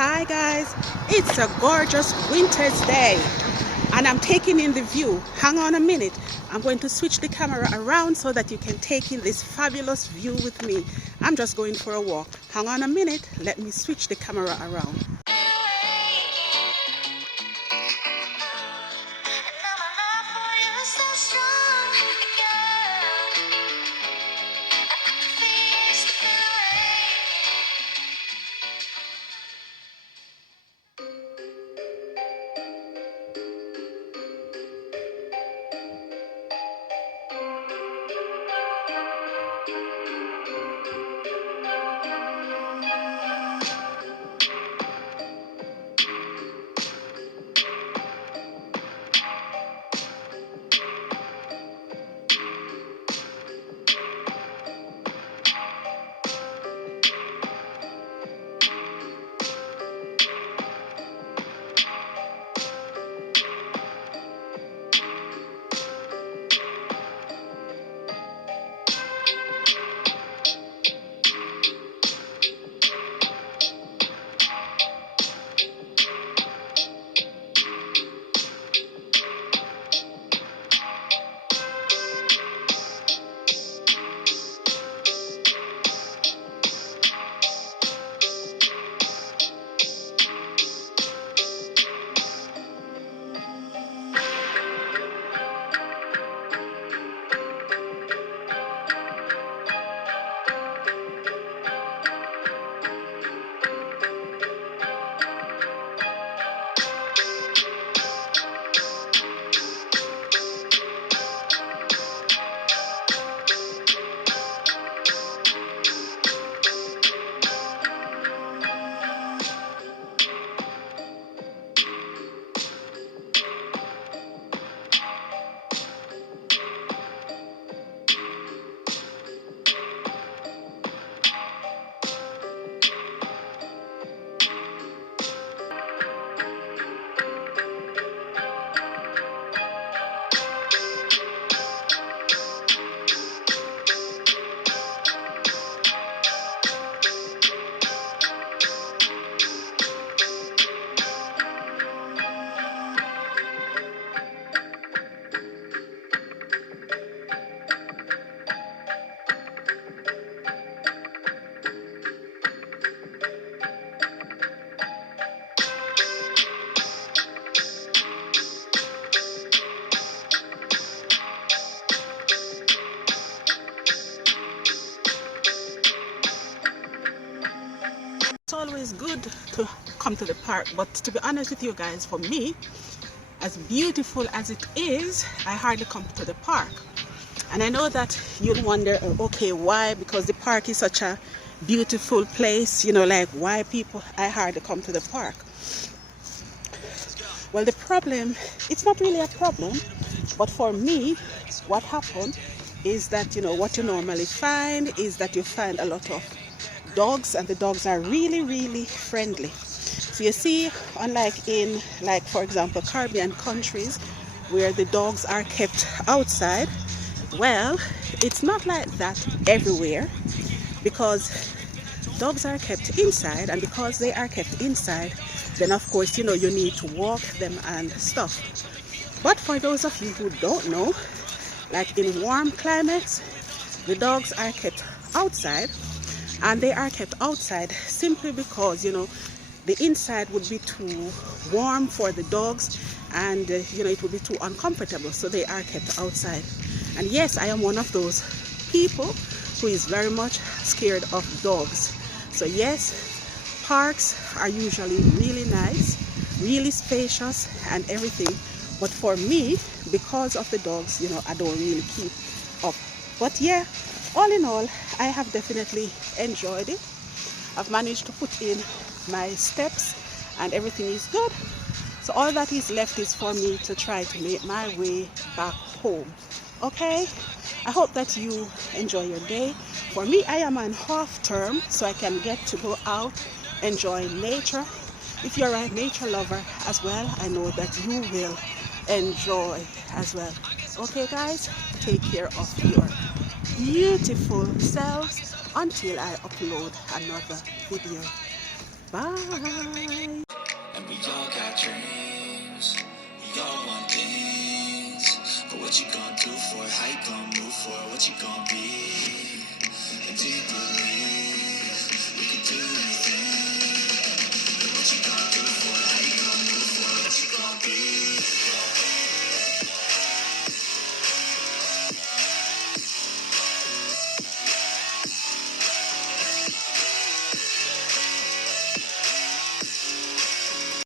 Hi guys, it's a gorgeous winter's day and I'm taking in the view. Hang on a minute, I'm going to switch the camera around so that you can take in this fabulous view with me. I'm just going for a walk. Hang on a minute, let me switch the camera around. It's always good to come to the park, but to be honest with you guys, for me, as beautiful as it is, I hardly come to the park. And I know that you'll wonder, okay, why? Because the park is such a beautiful place, like why I hardly come to the park. Well, the problem, it's not really a problem, but for me, what happened is that, what you normally find is that you find a lot of dogs, and the dogs are really friendly. So you see, unlike in, for example, Caribbean countries where the dogs are kept outside, well, it's not like that everywhere, because dogs are kept inside, and because they are kept inside, then of course, you need to walk them and stuff. But for those of you who don't know, like in warm climates, the dogs are kept outside. And they are kept outside simply because, the inside would be too warm for the dogs, and, it would be too uncomfortable. So they are kept outside. And yes, I am one of those people who is very much scared of dogs. So yes, parks are usually really nice, really spacious and everything. But for me, because of the dogs, I don't really keep up. But yeah, all in all, I have definitely enjoyed it. I've managed to put in my steps and everything is good. So all that is left is for me to try to make my way back home. Okay? I hope that you enjoy your day. For me, I am on half term, so I can get to go out, enjoy nature. If you're a nature lover as well, I know that you will enjoy as well. Okay guys, take care of your beautiful selves until I upload another video. Bye. And we all got dreams, we all want things. But what you gonna do for it? How you gonna move for it? What you gonna be? And do you believe?